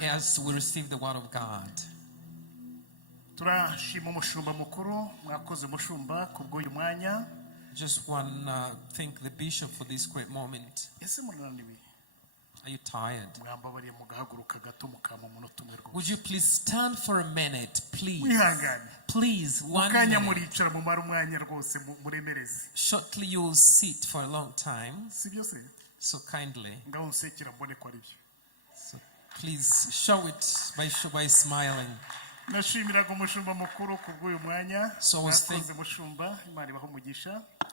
as we receive the word of God. Just want to thank the bishop for this great moment. Are you tired? Would you please stand for a minute, please? Please, 1 minute. Shortly you will sit for a long time. So kindly. So please show it by smiling. So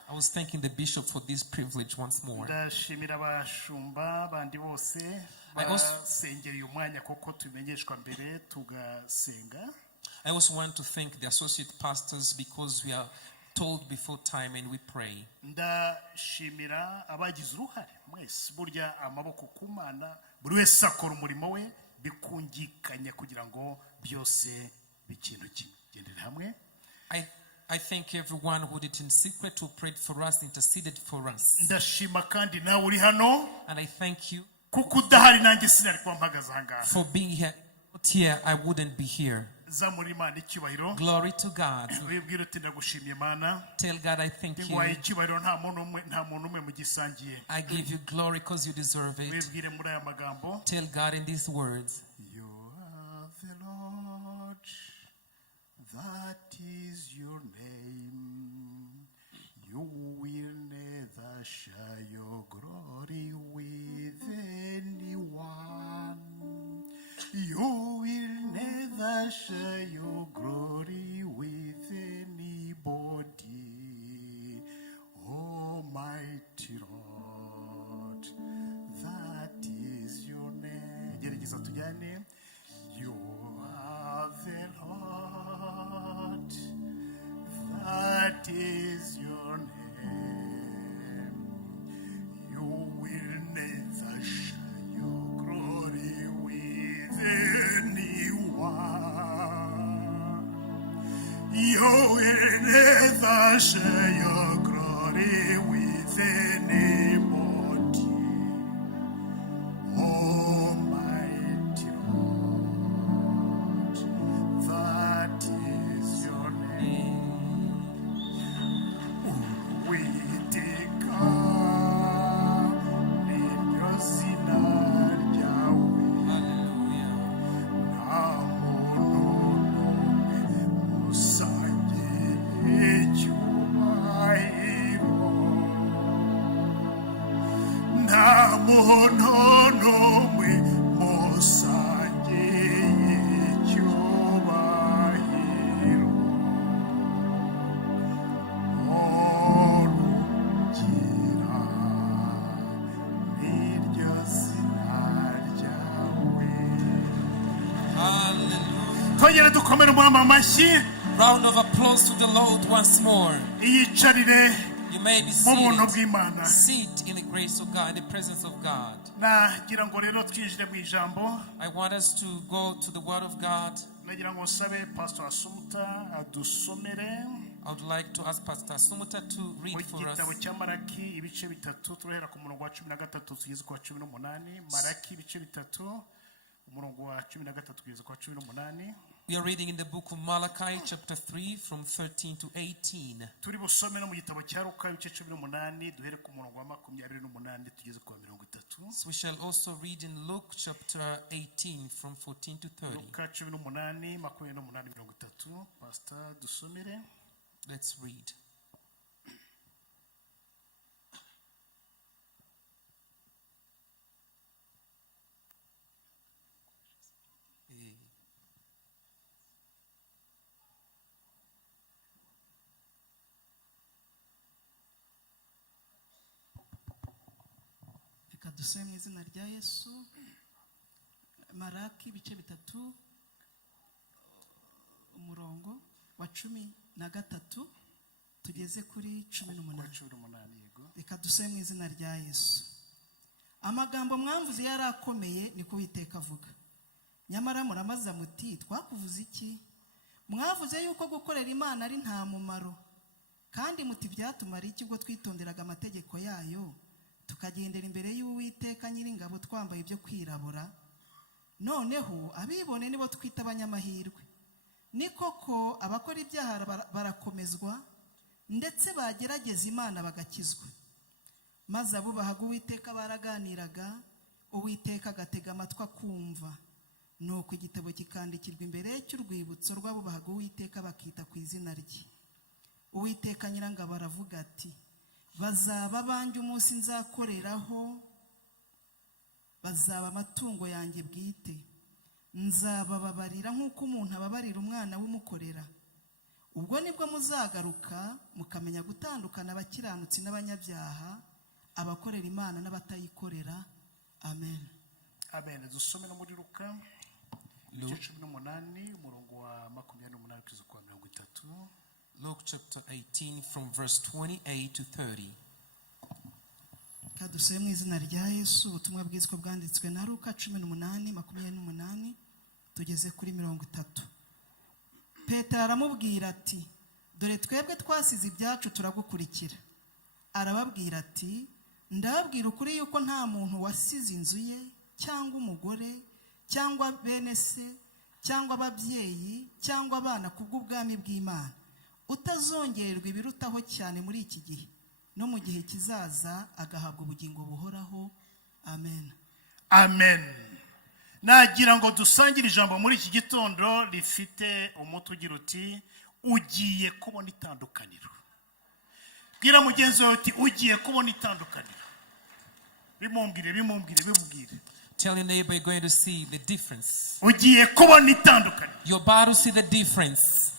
I was thanking the bishop for this privilege once more. I also want to thank the associate pastors because we are told before time and we pray. I thank everyone who did in secret, who prayed for us, interceded for us. And I thank you for being here. Not here, I wouldn't be here. Glory to God. Tell God I thank you. I give you glory because you deserve it. Tell God in these words. You are the Lord, that is your name. You will never share your glory with anyone. You will never share your glory with anybody. Almighty Lord, that is your name. You are the Lord, that is your name. You will never share your glory with anyone. You will never share your glory with anybody. Almighty Lord, that is your name. We take up in your synagogue. Hallelujah. Round of applause to the Lord once more. You may be seated. Sit in the grace of God, in the presence of God. I want us to go to the Word of God. I would like to ask Pastor Asumuta to read for us. We are reading in the book of Malaki, chapter 3, from 13 to 18. So we shall also read in Luke, chapter 18, from 14 to 30. Let's read. Dusome mu izina rya Yesu. Malaki bice bitatu umurongo wa 13 tugeze kuri 18. Reka dusome mu izina rya Yesu. Amagambo mwamvuze yarakomeye niko Uwiteka avuga. Nyamara muramaza muti twakuvuze iki? Mwavuze yuko gukorera Imana ari nta mumaro. Kandi muti byatumara iki ubwo twitonderaga amategeko yayo tukagendera imbere y'Uwiteka nyiringabo twambaye ibyo kwirabura noneho abibone nibo twita abanyamahirwe. Ni koko abakora ibyaha barakomezwa ndetse bagerageza Imana bagakizwa. Maze abubahaga Uwiteka baraganiraga, Uwiteka agatega amatwi akumva. Nuko igitabo kikandikirwa imbere cy'urwibutso rw'abubahaga Uwiteka bakita ku izina rye. Uwiteka Nyirangabo aravuga ati, bazaba banjye umunsi nzakoreraho, bazaba amatungo yanjye bwite. Nzabababarira nk'uko umuntu ababarira umwana w'umukorera. Ubwo nibwo muzagaruka mukamenya gutandukana abakiranutsi n'abanyabyaha, abakorera Imana n'abatayikorera. Amen. Amen. Dusome no muri Luka igice 18 umurongo wa 28 kugeza ku 30. Luke chapter 18 from verse 28 to 30. Kadusome mu izina rya Yesu. Ubutumwa bw'Yesu bwanditswe na Luka 18:28 tugeze kuri 30. Petero aramubwira ati, dore twebwe twasize ibyacu turagukurikira. Arababwira ati, ndababwira ukuri yuko nta muntu wasize inzu ye cyangwa umugore cyangwa bene se cyangwa ababyeyi cyangwa abana kubw'ubwami bw'Imana utazongererwa ibirutaho cyane muri iki gihe no mu gihe kizaza agahabwa ubugingo buhoraho. Amen. Amen. Nagira ngo dusangire ijambo muri iki gitondo rifite umutwe ugira uti, ugiye kubona itandukaniro. Bwira mugenzi wawe uti, ugiye kubona itandukaniro. Bimubwire. Tell your neighbor you're going to see the difference. Ugiye kubona itandukaniro. You're about to see the difference.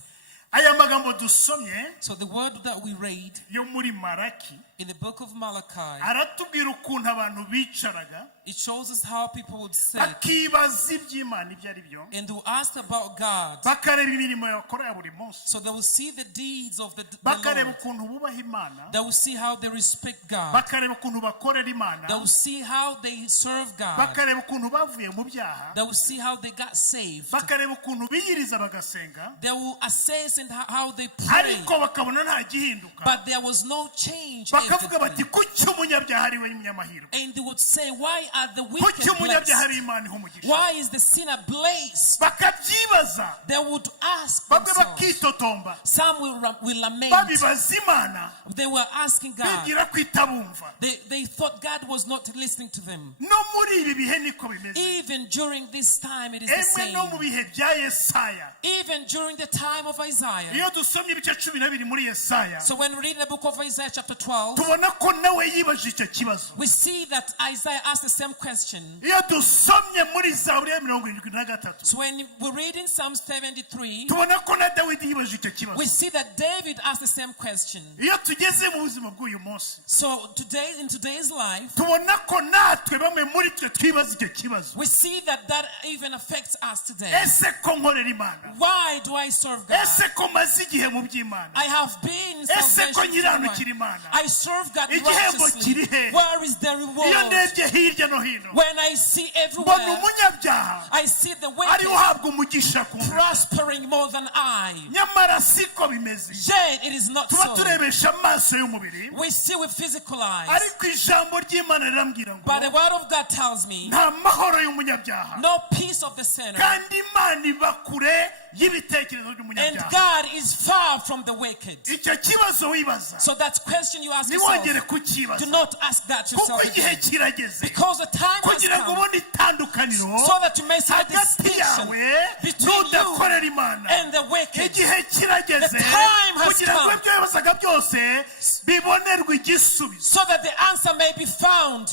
Aya magambo dusomye, so the word that we read yo muri Malaki, in the book of Malaki, aratubwira ukuntu abantu bicaraga, it shows us how people would sit bakibaza iby'Imana ibyo ari byo, and to ask about God, bakareba imirimo yakora ya buri munsi, so they will see the deeds of the bakareba Lord. ukuntu bubaha Imana, They will see how they respect God. bakareba ukuntu bakorera Imana, They will see how they serve God. bakareba ukuntu bavuye mu byaha, They will see how they got saved. bakareba ukuntu biyiriza bagasenga, They will assess and how they pray. ariko bakabona nta gihinduka, But there was no change. bakavuga bati kuki umunyabyaha ari we munyamahirwe, And they would say, why are the kuki wicked umunyabyaha ari blessed? Imana ihumugisha, Why is the sinner blessed? bakabyibaza, They would ask bamwe themselves. bakitotomba, Some will lament. babibaza Imana, They were asking God. bibwira ko itabumva. They thought God was not listening to them. No muri ibi bihe niko bimeze, Even during this time, it is the emwe no mu same. bihe bya Yesaya. Even during the time of Isaiah. Iyo dusomye ibice 12 muri Yesaya, So when we read the book of Isaiah chapter 12, tubona ko nawe yibajije icyo kibazo. we see that Isaiah asked the same question. Iyo dusomye muri Zaburi ya 73, So when we read in Psalm 73, tubona ko na Dawidi yibajije icyo kibazo. we see that David asked the same question. Iyo tugeze mu buzima bw'uyu munsi, So today, in today's life, tubona ko natwe bamwe muri twe twibaza icyo kibazo. we see that that even affects us today. Ese ko nkorera Imana? Why do I serve God? Ese ko maze igihe mu by'Imana? I have been in Ese ko salvation nyiranukira for Imana? I serve God Igihembo righteously. kiri he? Where is the Iyo reward? ndebye hirya no hino, When I see mbona everywhere, umunyabyaha I see the ari wicked uhabwa umugisha ku muntu. prospering more than I. Nyamara siko bimeze. Yet it is not Tuba so. turebesha amaso y'umubiri, We see with physical eyes. ariko ijambo ry'Imana rirambwira ngo But the word of God tells me, nta mahoro y'umunyabyaha, no peace of the sinner. kandi Imana iba kure y'ibitekerezo And by'umunyabyaha. God is far from the wicked. Icyo kibazo wibaza, So that question you ask yourself, ntiwongere kukibaza, do not ask that kuko yourself igihe again. kirageze Because the time has kugira ngo come ubone itandukaniro so that you may see the hagati distinction yawe between you n'udakorera Imana. and the wicked. Igihe kirageze The time has kugira ngo come. ibyo wibazaga byose bibonerwe igisubizo. So that the answer may be found.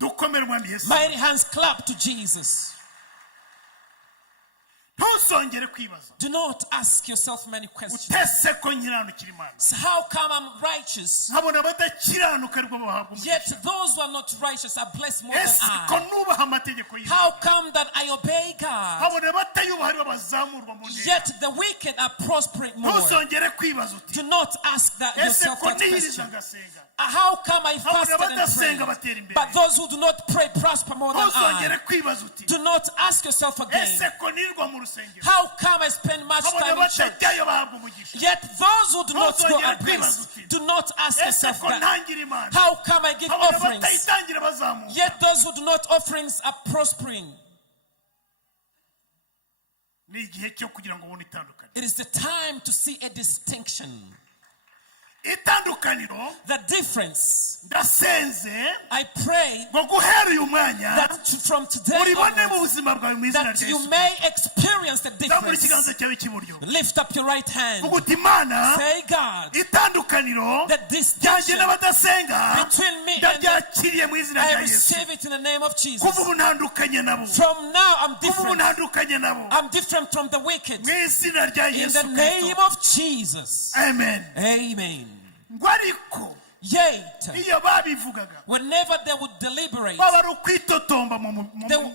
Dukomere Umwami Yesu. Mighty hands clap to Jesus. Ntuzongere kwibaza, Do not ask yourself many questions. utese ko nkiranukira Imana, So how come I'm righteous, nkabona abadakiranuka ariko bahabwa umugisha? yet those who are not righteous are blessed more than Ese ko I? nubaha amategeko y'Imana, How come that I obey God, nkabona abatayubaha aribo bazamurwa mu ntera? yet the wicked are prospering more? Ntuzongere kwibaza uti, Do not ask that ese yourself ko that nihiriza question. ngasenga, How come I nkabona fasted and abadasenga prayed, batera imbere? but those who do not pray prosper more than Ntuzongere I? kwibaza uti, Do not ask yourself again, ese ko nirwa mu rusengero, how come I spend much nkabona time in church, abatajyayo bahabwa umugisha? yet those who do not go are blessed? Do not ask Ese yourself ko that. ntangira Imana, How come I give nkabona offerings, abatayitangira bazamuka? yet those who do not offerings things are prospering. ni igihe cyo kugira ngo ubone itandukaniro. It is the time to see a distinction. Itandukaniro, The difference. ndasenze I pray ngo guhera uyu mwanya that from today uribone mu onwards, buzima bwawe mu izina that rya you Yesu. may experience the Zamura difference. ikiganza cyawe cy'iburyo. Lift up your right hand. Vuga uti Imana, Say, God, itandukaniro that ryanjye distinction n'abadasenga between me and ndabyakiriye mu izina I rya Yesu. receive it in the name of Jesus. Kuva ubu ntandukanye nabo. From now, I'm Kuva ubu different. ntandukanye nabo. I'm different from the wicked. Mu izina rya In Yesu the name Kristo. of Jesus. Amen. Amen. Ngo ariko Yet, iyo babivugaga whenever they would deliberate, kwaba ari ukwitotomba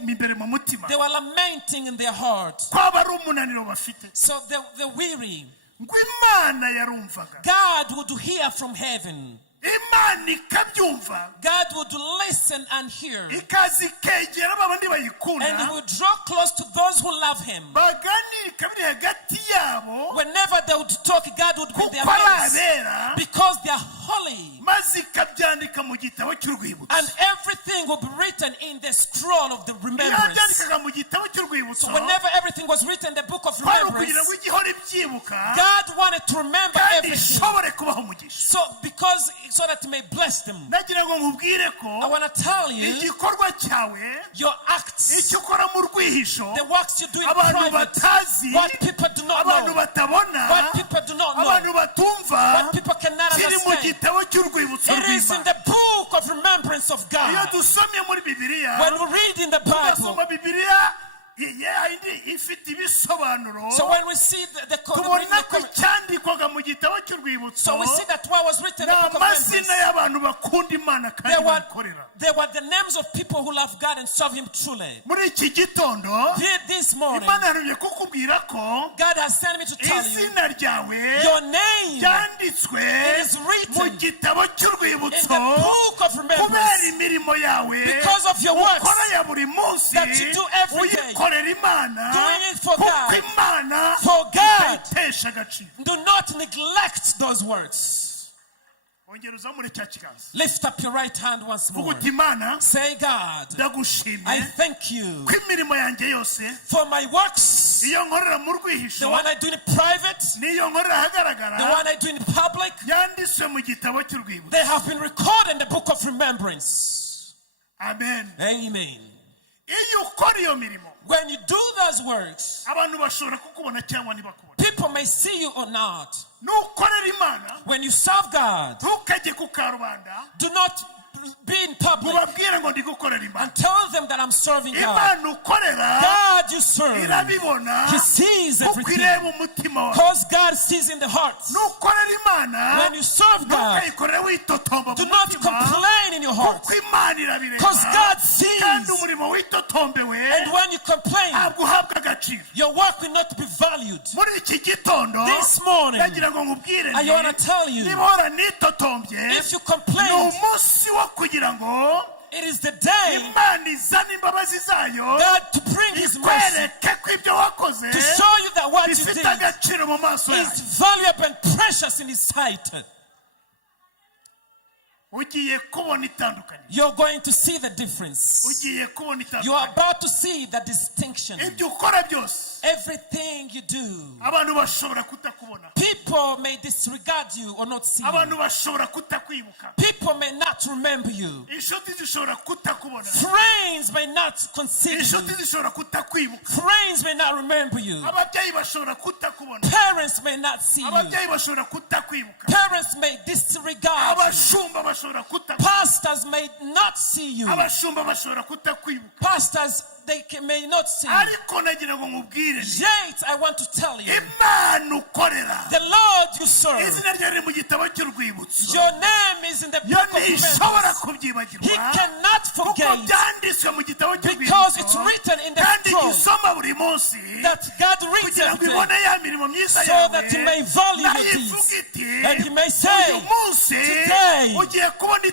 imbere mu mutima, they were lamenting in their heart. kwaba ari umunaniro bafite, So the weary, ngo Imana yarumvaga, God would hear from heaven. Imana ikabyumva, God would listen and hear. ikaza ikegera babandi And He bayikunda, would draw close to those who love Him. baganira ikabiri hagati yabo, Whenever they would talk, God would be their kuko ari midst. abera, Because they are holy. maze ikabyandika mu gitabo cy'urwibutso. And everything will be written in the scroll of the remembrance. Yabyandikaga mu gitabo cy'urwibutso, So whenever everything was written in the book of kwari ukugira remembrance, ngo igihora ibyibuka God wanted to remember kandi everything. ishobore kubaho umugisha. So that He may bless them. Nagira ngo nkubwire I ko want to tell you, igikorwa cyawe, your acts, icyo ukora mu rwihisho, the works you do in abantu private, batazi, what people do not abantu know, batabona, what people do not know, abantu batumva, what people cannot kiri mu understand. gitabo cy'urwibutso It is in rw'Imana. the book of remembrance of Iyo God. dusomye muri Bibiliya, When we read in the Bible, tugasoma Bibiliya ifite ibisobanuro, so when we see the tubona ko icyandikwaga mu gitabo cy'urwibutso so we see that what was written in ni the book of amazina remembrance, y'abantu bakunda Imana kandi bayikorera. there were the names of people who love God and serve Him truly. Muri iki gitondo This morning, Imana yarumye kukubwira ko God has sent me to tell you, izina ryawe your name ryanditswe it is written mu gitabo in cy'urwibutso the book of kubera remembrance imirimo yawe because of your works ukora ya buri munsi, that you do every day, uyikorera Imana, doing it for kuko God. Imana For God. itayitesha agaciro. Do not neglect those words. Ongera uzamure cya kiganza, Lift up your right hand once vuga more. uti Imana, Say, God, I ndagushimye thank you ko imirimo yanjye yose, for my works, iyo nkorera mu the rwihisho one I do in private, n'iyo nkorera the ahagaragara, one I do in public, yanditswe mu gitabo cy'urwibutso. they have been recorded in the book of remembrance. Amen. Amen. Iyo ukora iyo mirimo, When you do those works, abantu bashobora kukubona cyangwa ntibakubona. people may see you or not. Nukorera Imana, When you serve God, ntukajye ku karubanda do not be in public mubabwire ngo ndi gukorera Imana. and tell them that I'm serving God. Imana ukorera God you serve, irabibona, He sees kuko everything. ireba umutima wawe. Because God sees in the heart. Nukorera Imana, When you serve God, ntukayikorere witotomba do mu not mutima, complain in your heart. kuko Imana irabireba, Because God sees. kandi umurimo witotombewe And when you complain, ntabwo uhabwa agaciro. your work will not be valued. Muri iki gitondo This morning, ndagira ngo nkubwire I want to nti, tell you, niba uhora nitotombye, if you ni complain, umunsi wo kugira ngo it is the day Imana izana imbabazi zayo, God to bring His mercy, ikwereke ko ibyo wakoze to show you that what you bifite did agaciro mu maso is yawe. valuable and precious in His sight. Ugiye kubona itandukaniro, You're going to see the difference. ugiye kubona You are itandukaniro. about to see the distinction. Ibyo ukora byose Everything you do, abantu bashobora kutakubona, people may disregard you or not see you. abantu bashobora kutakwibuka, People may not remember you. inshuti zishobora kutakubona, Friends may not consider inshuti you. zishobora kutakwibuka, Friends may not remember you. ababyeyi bashobora kutakubona, Parents may not see you. ababyeyi bashobora kutakwibuka, Parents may disregard you. abashumba bashobora kutakwibuka, Pastors may not see you. abashumba bashobora kutakwibuka. Pastors, may not see you. Ariko nagira ngo nkubwire nti, Yet, I want to tell you, Imana ukorera, the Lord you serve, izina rye riri mu gitabo cy'urwibutso, your name is in the yo book of ntishobora remembrance. kubyibagirwa, He cannot kuko forget byanditswe mu gitabo because it's cy'urwibutso, written in the kandi scroll gisoma buri munsi, that God reads kugira ngo every day ibone ya mirimo myiza so yawe, that He may value your nayo deeds. ivuga iti, And He may say, uyu munsi today, ugiye kubona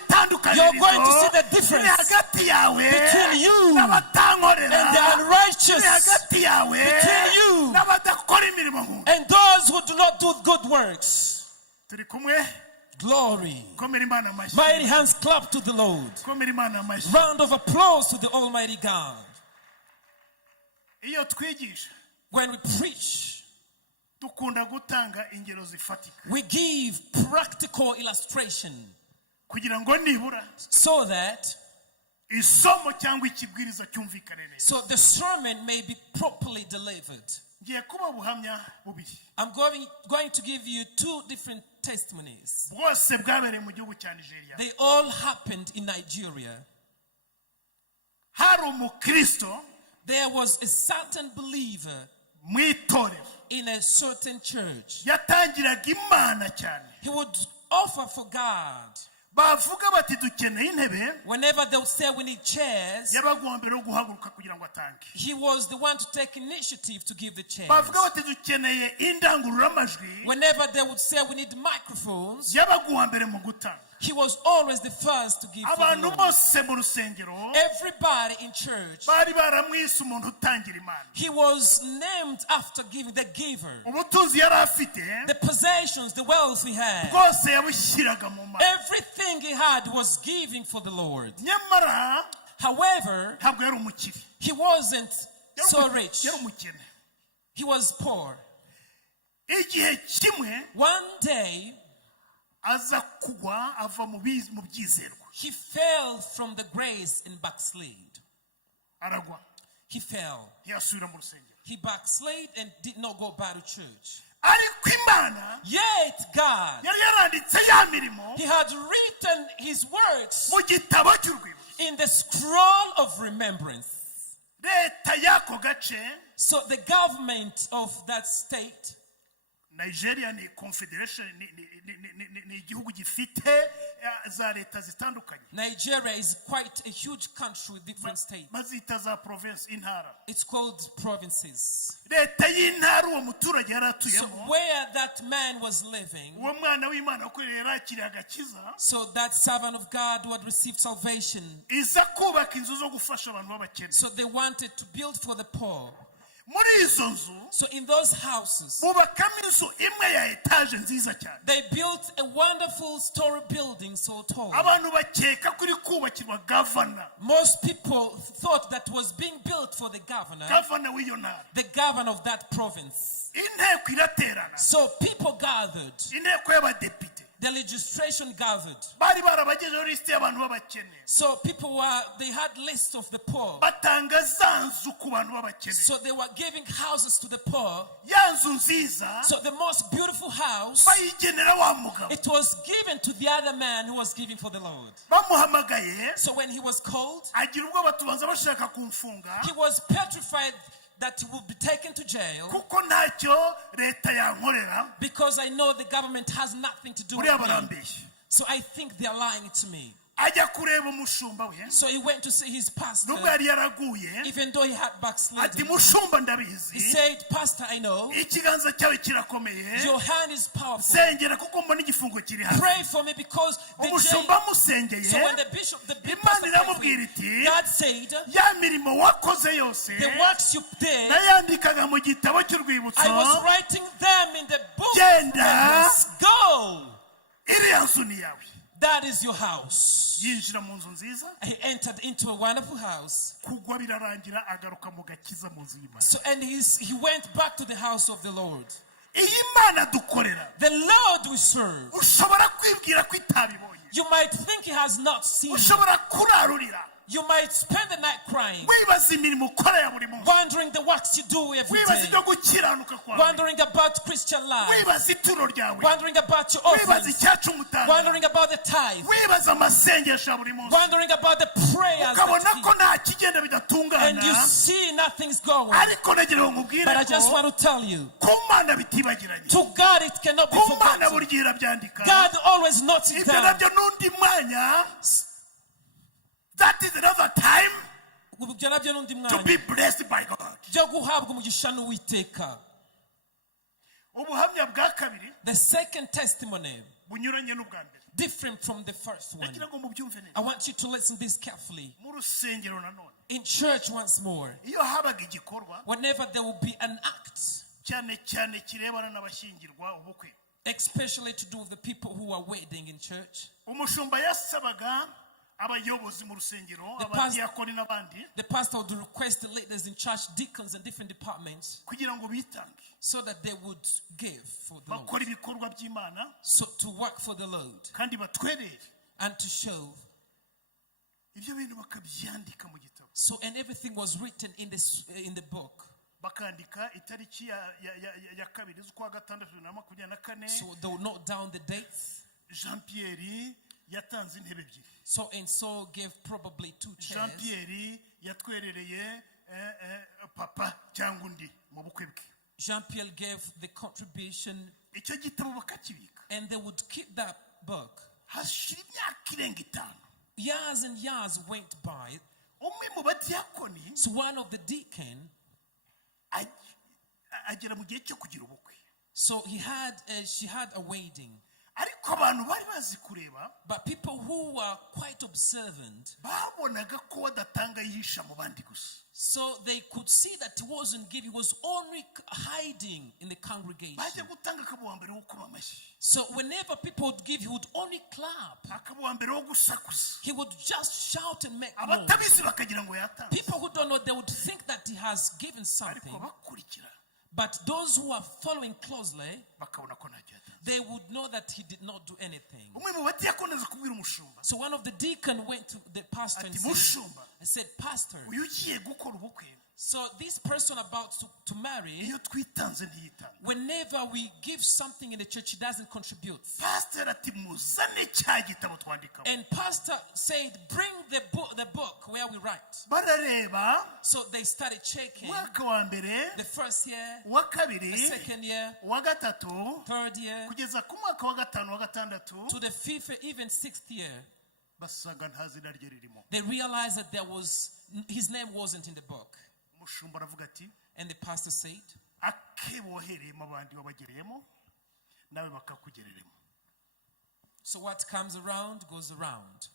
you're going to see the itandukanirizo difference riri hagati yawe between you n'abatankorera, and the unrighteous, riri hagati yawe between you n'abadakora imirimo nk'uyu. and those who do not do good works. Turi kumwe? Glory. Komera Imana amashyi. Mighty hands clap to the Lord. Komera Imana amashyi. Round of applause to the Almighty God. Iyo twigisha, when we preach, dukunda gutanga ingero zifatika. We give practical illustration. Kugira ngo nibura, so that isomo cyangwa ikibwiriza cyumvikane neza. So the sermon may be properly delivered. Ngiye kuba buhamya bubiri. I'm going to give you two different testimonies. Bwose bwabereye mu gihugu cya Nigeria. They all happened in Nigeria. Hari umukristo, there was a certain believer mu itorero, in a certain church. yatangiraga Imana cyane. He would offer for God. Bavuga bati dukeneye intebe. Whenever they would say we need chairs, yabaguha mbere yo guhaguruka kugira ngo atange. He was the one to take initiative to give the chairs. Bavuga bati dukeneye indangururamajwi. Whenever they would say we need microphones, yabaguha mbere mu gutanga. He was always the first to give. Abantu bose mu rusengero, everybody in church, bari baramwise umuntu utangira Imana. He was named after giving, the giver. Ubutunzi yari afite, the possessions, the wealth he had, bwose yabushyiraga mu Mana. Everything he had was giving for the Lord. Nyamara, however, ntabwo yari umukire. He wasn't so rich. Yari umukene. He was poor. Igihe kimwe, one day, aza kugwa ava mu byizerwa. He fell from the grace and backslid. Aragwa. He fell. Ntiyasubira mu rusengero. He backslid and did not go back to church. Ariko Imana, yet God, yari yaranditse ya mirimo, He had written His works mu gitabo cy'urwibutso, in the scroll of remembrance. Leta y'ako gace, so the government of that state, Nigeria ni confederation, ni igihugu gifite za leta zitandukanye. Nigeria is quite a huge country with different states. Bazita za province, intara. It's called provinces. Leta y'intara uwo muturage yari atuyemo. So where that man was living, uwo mwana w'Imana uko yari akiri agakiza, so that servant of God who had received salvation, iza kubaka inzu zo gufasha abantu b'abakene. So they wanted to build for the poor. Muri izo nzu, so in those houses, bubakamo inzu imwe ya etaje nziza cyane. They built a wonderful story building so tall. Abantu bakeka kuri kubakirwa governor. Most people thought that was being built for the governor. Governor w'iyo ntara. The governor of that province. Inteko iraterana. So people gathered. Inteko y'abadepite. The legislation gathered. Bari barabagejeho list y'abantu b'abakene. So people they had lists of the poor. Batanga za nzu ku bantu b'abakene. So they were giving houses to the poor. Ya nzu nziza, so the most beautiful house, bayigenera wa mugabo. It was given to the other man who was giving for the Lord. Bamuhamagaye. So when he was called, agira ubwoba tubanza bashaka kumfunga. He was petrified that he would be taken to jail. Kuko ntacyo leta yankorera. Because I know the government has nothing to do with me. So I think they are lying to me. Ajya kureba umushumba we. So he went to see his pastor. Nubwo yari yaraguye. Even though he had backslidden. Ati mushumba ndabizi. He said, Pastor, I know. Ikiganza cyawe kirakomeye. Your hand is powerful. Sengera kuko mbona igifungo kiri hafi. Pray for me because the umushumba musengeye. So when the bishop Imana iramubwira iti, God said, ya mirimo wakoze yose, the works you did, nayandikaga mu gitabo cy'urwibutso. I was writing them in the book. Genda. Go. Iriya nzu ni yawe. That is your house. Yinjira mu nzu nziza. He entered into a wonderful house. Kugwa birarangira agaruka mu gakiza mu nzu y'Imana. So and he went back to the house of the Lord. Imana dukorera. The Lord we serve. Ushobora kwibwira ko itabibonye. You might think He has not seen. Ushobora kurarurira. You might spend the night crying, wondering the works you do every day, wondering about Christian life, wondering about your offerings, wondering about the tithe, wondering about the prayers, and you see nothing's going. But I just want to tell you, to God it cannot be forgotten. God always notes it down. That is another time to be blessed by God. The second testimony, different from the first one. I want you to listen this carefully. In church once more, whenever there will be an act, especially to do with the people who are waiting in church. Umushumba yasabaga abayobozi mu rusengero abadiyakoni n'abandi. The pastor would request the leaders in church, deacons and different departments, kugira ngo bitange, so that they would give for the Lord, bakora ibikorwa by'Imana, so to work for the Lord kandi batwerere, and to show. Ibyo bintu bakabyandika mu gitabo. So and everything was written in the book. Bakandika itariki ya kabiri z'ukwa gatandatu na 24. So they would note down the dates. Jean Pierre yatanze intebe ebyiri. So and so gave probably 2 chairs. Jean Pierre yatwerereye papa cyangwa undi mu bukwe bwe. Jean Pierre gave the contribution. Icyo gitabo bakakibika. And they would keep that book. Hashira imyaka irenga 5. Years and years went by. Umwe mu badiyakoni, so one of the deacon, agera mu gihe cyo kugira ubukwe. So she had a wedding. Ariko abantu bari bazi kureba, but people who were quite observant, babonaga ko wadatanga yihisha mu bandi gusa. So they could see that he wasn't giving, he was only hiding in the congregation. Bajya gutanga akabuwa mbere wo kuba amashyi. So whenever people would give, he would only clap. Akabuwa mbere wo gusakuza. He would just shout and make noise. Abatabizi bakagira ngo yatanze. People who don't know, they would think that he has given something. Ariko bakurikira. But those who are following closely, bakabona ko ntacyo yatanze. They would know that he did not do anything. Umwe mu badiyakoni aza kubwira umushumba. So one of the deacon went to the pastor and said, Pastor, uyu ugiye gukora ubukwe, so this person about to marry, iyo twitanze ntiyitanga. Whenever we give something in the church, he doesn't contribute. Pastor ati muzane cya gitabo twandikamo. And pastor said, bring the book where we write. Barareba. So they started checking. Mwaka wa mbere, the first year, wa kabiri, the second year, wa gatatu, third year, kugeza ku mwaka wa gatanu wa gatandatu, to the fifth, even sixth year. Basanga nta zina rye ririmo. They realized that his name wasn't in the book. Umushumba aravuga ati, and the pastor said, akebohereyemo abandi wabagereyemo nawe bakakugereremo. So what comes around goes around.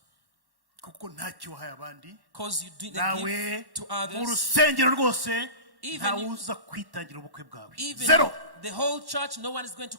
Kuko ntacyo wahaye abandi, because you didn't give to others. Mu rusengero rwose ntawuza kwitangira ubukwe bwawe. Zero. The whole church, no one is going to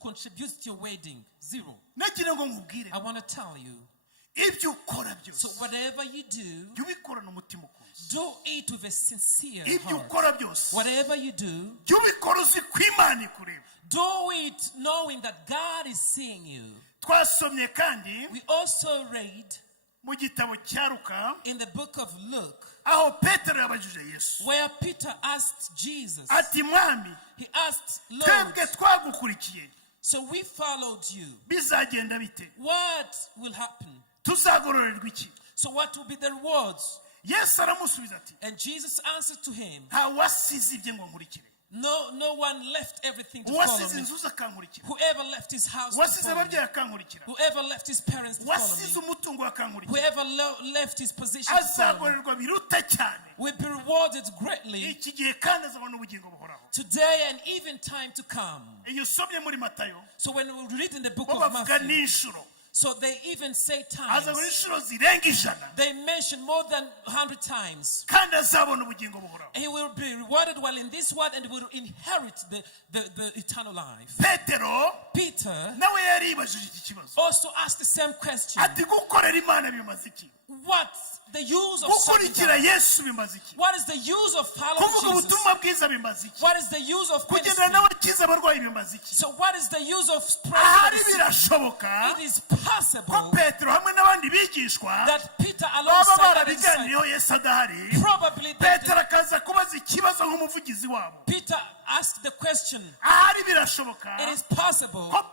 contribute to your wedding. Zero. Nagira ngo nkubwire, I want to tell you, ibyo ukora byose, so whatever you do, yubikorana umutima ukunze. Do it with a sincere ibyo heart. ukora byose, whatever you do, yubikora uzi kw'Imana ikureba. Do it knowing that God is seeing you. Twasomye kandi, we also read mu gitabo cya Luka, in the book of Luke, aho Petero yabajije Yesu, where Peter asked Jesus, ati mwami, he asked, Lord, twebwe twagukurikiye, so we followed you, bizagenda bite? What will happen? Tuzagororerwa iki? So what will be the rewards? Yesu aramusubiza ati, and Jesus answered to him, nta wasize ibye ngo nkurikire. No one left everything to follow me. Whoever left his house to follow me. Whoever left his parents to follow me. Whoever left his position to follow me will be rewarded greatly today and even time to come. So when we read in the book of Matthew, so they even say times. They mention more than 100 times. And he will be rewarded while in this world and will inherit the eternal life. Peter also asked the same question. What's the use of serving God? What is the use of following Jesus? What is the use of ministry? So what is the use of praying? It is possible that Peter alongside probably Peter asked the question. It is possible that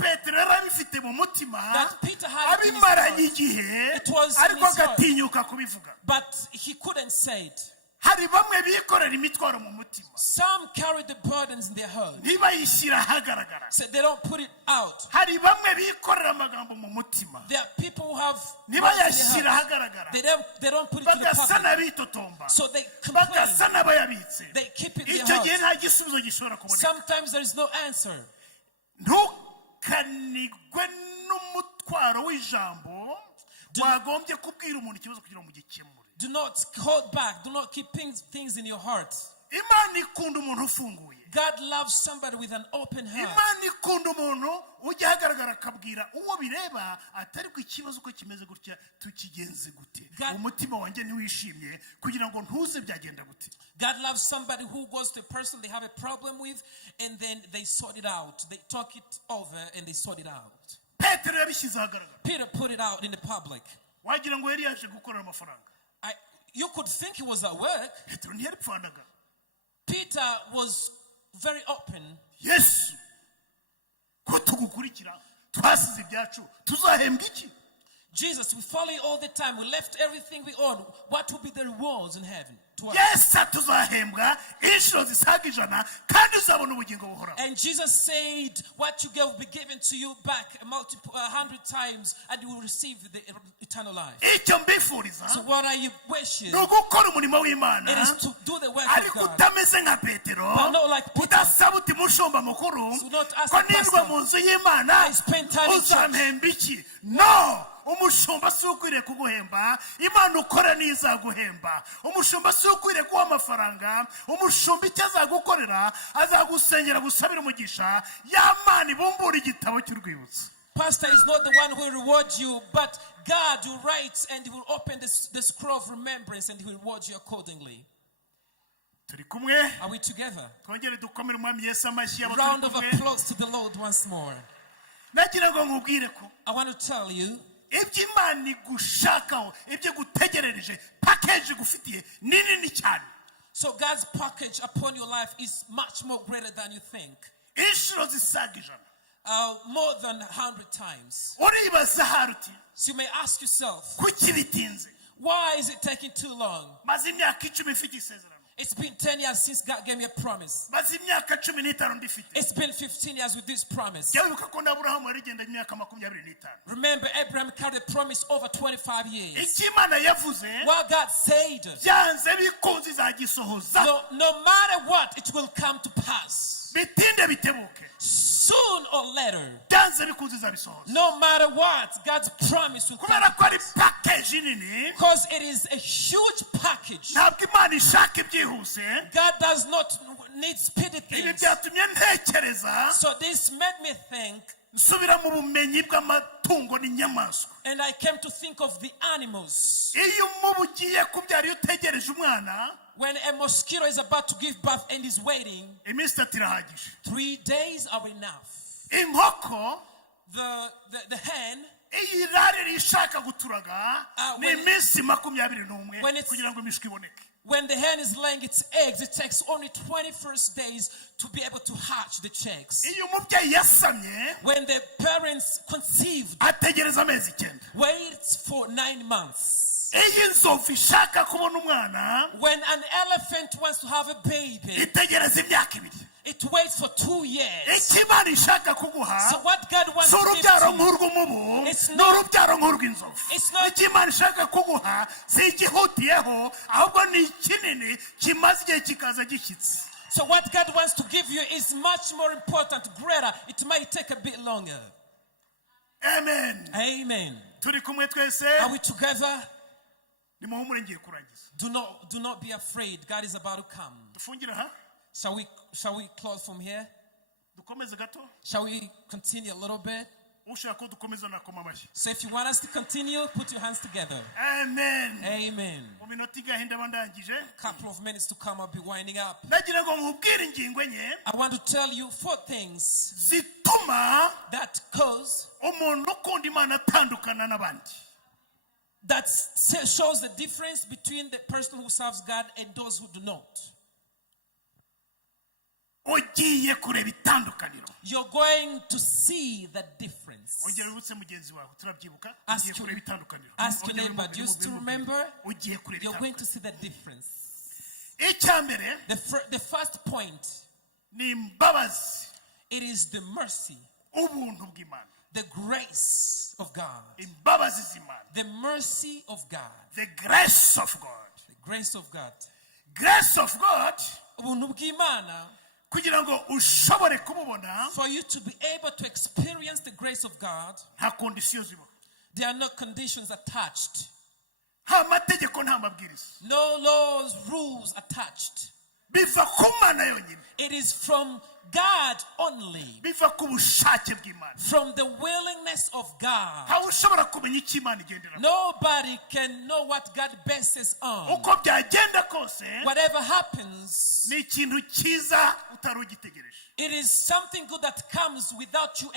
Peter had it in his heart. It was in his heart, but he couldn't say it. Some carry the burdens in their heart. So they don't put it out. There are people who have words in their heart. They don't put it to the public. So they complain. They keep it in their heart. Sometimes there is no answer. Do not hold back. Do not keep things in your heart. Imana ikunda umuntu ufunguye. God loves somebody with an open heart. Imana ikunda umuntu ujya ahagaragara akabwira uwo bireba atari ku ikibazo uko kimeze gutya tukigenze gute. Umutima wanjye ntiwishimye kugira ngo ntuze byagenda gute. God loves somebody who goes to a person they have a problem with and then they sort it out. They talk it over and they sort it out. Petero yabishyize ahagaragara. Peter put it out in the public. Wagira ngo yari yaje gukorera amafaranga. You could think he was at work. Petero ntiyaripfanaga. Peter was very open. Yes. Ko tugukurikira twasize ibyacu tuzahembwa iki? Jesus, we follow you all the time. We left everything we own. What will be the rewards in heaven? Yes, tuzahembwa inshuro zisaga 100 kandi uzabona ubugingo buhoraho. And Jesus said, what you give will be given to you back 100 times, and you will receive the eternal life. Icyo mbifuriza. So what are you wishing? Nugukora umurimo w'Imana. It is to do the work of ariko God. utameze nka Petero. But not like Peter. Udasaba uti mushomba mukuru. So not ask ko the nirwa pastor. mu nzu y'Imana. I spend time in church. Uzampemba iki? No. Umushumba si ukwiriye kuguhemba. Imana ukora n'izaguhemba. Umushumba si ukwiriye kuha amafaranga. Umushumba icyo azagukorera azagusengera gusabira umugisha. Yamana ibumbura igitabo cy'urwibutso. Pastor is not the one who will reward you, but God who writes and he will open the scroll of remembrance and he will reward you accordingly. Turi kumwe? Are we together? Twongere dukomere umwami Yesu amashyi abo Round turi of kumwe. applause to the Lord once more. Nagira ngo nkubwire ko I want to tell you, ibyo Imana igushakaho ibyo gutegerereje package gufitiye ni nini cyane. So God's package upon your life is much more greater than you think. Inshuro zisaga 100. More than 100 times. Uribaza haruti. So you may ask yourself, kuki bitinze? why is it taking too long? Maze imyaka 10 mfite isezerano. It's been 10 years since God gave me a promise. Maze imyaka 15 ndifite. It's been 15 years with this promise. Yawibuka ko Aburahamu yarigenda imyaka 25. Remember, Abraham carried a promise over 25 years. Icyo Imana yavuze. What God said, byanze bikunze izagisohoza. no matter what, it will come to pass. Bitinde bitebuke. Soon or later, byanze bikunze izabisohoza. no matter what, God's promise will come to pass. Package nini. Because it is a huge package. Ntabwo Imana ishaka ibyihuse. God does not need speedy Ibi things. byatumye ntekereza. So this made me think. Nsubira mu bumenyi bw'amatungo n'inyamaswa. And I came to think of the animals. Iyo umubu ugiye kubyara iyo utegereje umwana. When a mosquito is about to give birth and is waiting, iminsi 3 irahagije. 3 days are enough. Inkoko, the hen, iyi rari rishaka guturaga ni iminsi 21 kugira ngo imishwi iboneke. When the hen is laying its eggs, it takes only 21 days to be able to hatch the chicks. Iyo umubyeyi yasamye, when the parents conceived, ategereza amezi 9. waits for 9 months. Iyi nzovu ishaka kubona umwana, when an elephant wants to have a baby, itegereza imyaka 2. it waits for 2 years. So what God wants to give to you, it's not Imana ishaka kuguha si igihutiyeho ahubwo ni kinini kimaze igihe kikaza gishyitse. So what God wants to give you is much more important, greater. It might take a bit longer. Amen. Amen. Turi kumwe twese? Are we together? Nimuhumure ngiye kurangiza. Do not be afraid. God is about to come. Dufungire ha? Shall we close from here? Dukomeze gato? Shall we continue a little bit? Ushaka ko dukomeza nakoma amashyi. So if you want us to continue, put your hands together. Amen. Amen. Mu minota igahinda bandangije. Couple of minutes to come, I'll be winding up. Nagira ngo nkubwire ingingo enye. I want to tell you 4 things zituma that cause umuntu ukunda Imana atandukana n'abandi. That shows the difference between the person who serves God and those who do not. Ugiye kureba itandukaniro. You're going to see the difference. Ongera ubutse mugenzi wawe turabyibuka. Ugiye kureba itandukaniro. Ask your neighbor, do you still remember? Ugiye kureba itandukaniro. You're going to see the difference. Icyambere, the first point, ni imbabazi. It is the mercy. Ubuntu bw'Imana. The grace of God. Imbabazi z'Imana. The mercy of God. The grace of God. The grace of God. Grace of God. Ubuntu bw'Imana. Kugira ngo ushobore kumubona. For you to be able to experience the grace of God. Nta conditions zibaho. There are no conditions attached. Ha mategeko nta mabwiriza. No laws, rules attached. biva ku Mana yonyine. It is from God only. Biva ku bushake bw'Imana. From the willingness of God. Ntawe ushobora kumenya icyo Imana igendera. Nobody can know what God bases on. Uko byagenda kose, whatever happens, ni ikintu cyiza utari ugitegereje. it is something good that comes without you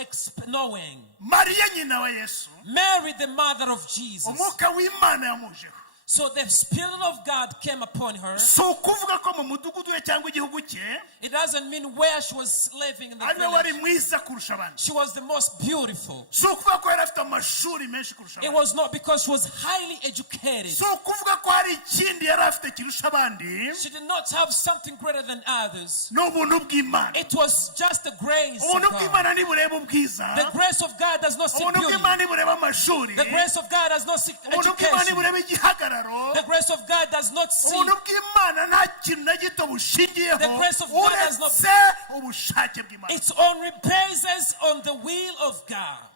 knowing. Mariya nyina wa Yesu, Mary, the mother of Jesus. umwuka w'Imana yamujeho. So the Spirit of God came upon her. So kuvuga ko mu mudugudu we cyangwa igihugu cye, It doesn't mean where she was living in the ariwe wari village. mwiza kurusha abandi. She was the most beautiful. So kuvuga ko yari afite amashuri menshi kurusha It abandi. was not because she was highly educated. So kuvuga ko hari ikindi yari afite kirusha abandi, She did not have something greater than others. ni ubuntu bw'Imana. It was just the grace of Ubuntu God. bw'Imana ntibureba ubwiza. The grace of God does not seek Ubuntu beauty. bw'Imana ntibureba amashuri. The grace of God does not seek Ubuntu bw'Imana education. ntibureba igihagararo. The grace of God does not seek. Ubuntu bw'Imana nta kintu na gito bushingiyeho The grace of God does not- uretse ubushake bw'Imana. It's only bases on the will of God.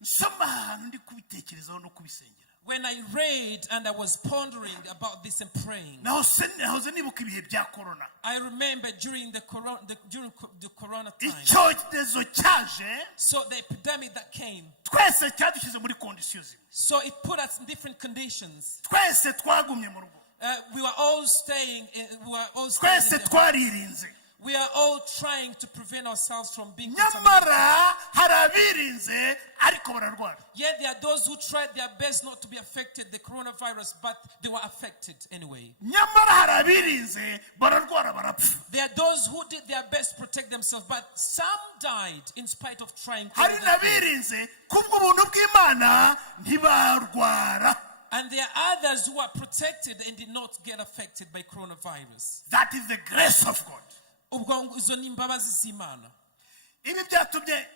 Nsoma ahantu ndi kubitekerezaho no kubisengera. When I read and I was pondering about this and praying, nahoze nibuka ibihe bya corona. I remember during the corona time. Icyorezo cyaje, So the epidemic that came, twese cyadushyize muri kondisiyo zimwe. so it put us in different conditions. Twese twagumye mu rugo. We were all staying. Twese twaririnze. We are all trying to prevent ourselves from being contaminated. Nyamara hari abirinze ariko bararwara. Yet there are those who tried their best not to be affected the coronavirus, but they were affected anyway. Nyamara hari abirinze bararwara barapfa. There are those who did their best to protect themselves, but some died in spite of trying to. Hari n'abirinze kubw'ubuntu bw'Imana ntibarwara. And there are others who are protected and did not get affected by coronavirus. That is the grace of God. Ubwo izo ni imbabazi z'Imana. Ibi byatumye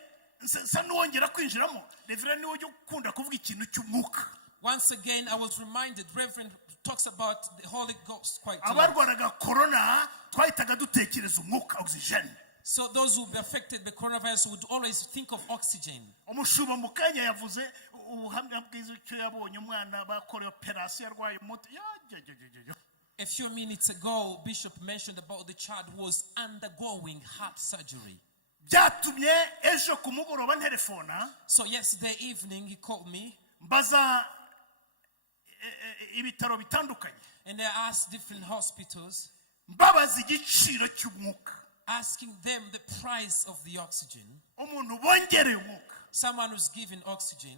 nsa n'uwongera kwinjiramo. Reverend niwe ujya ukunda kuvuga ikintu cy'umwuka. Once again, I was reminded, Reverend talks about the Holy Ghost quite a lot. Abarwaraga corona twahitaga dutekereza umwuka, oxygen. So those who be affected by coronavirus would always think of oxygen. Umushuba mu kanya yavuze ubuhamya bwiza icyo yabonye umwana bakora operation yarwaye umuti. A few minutes ago, Bishop mentioned about the child who was undergoing heart surgery. Byatumye ejo ku mugoroba nterefona. So yesterday evening he called me. Mbaza ibitaro bitandukanye. And I asked different hospitals. Mbabazi igiciro cy'umwuka. Asking them the price of the oxygen. Umuntu bongereye umwuka. Someone who's given oxygen.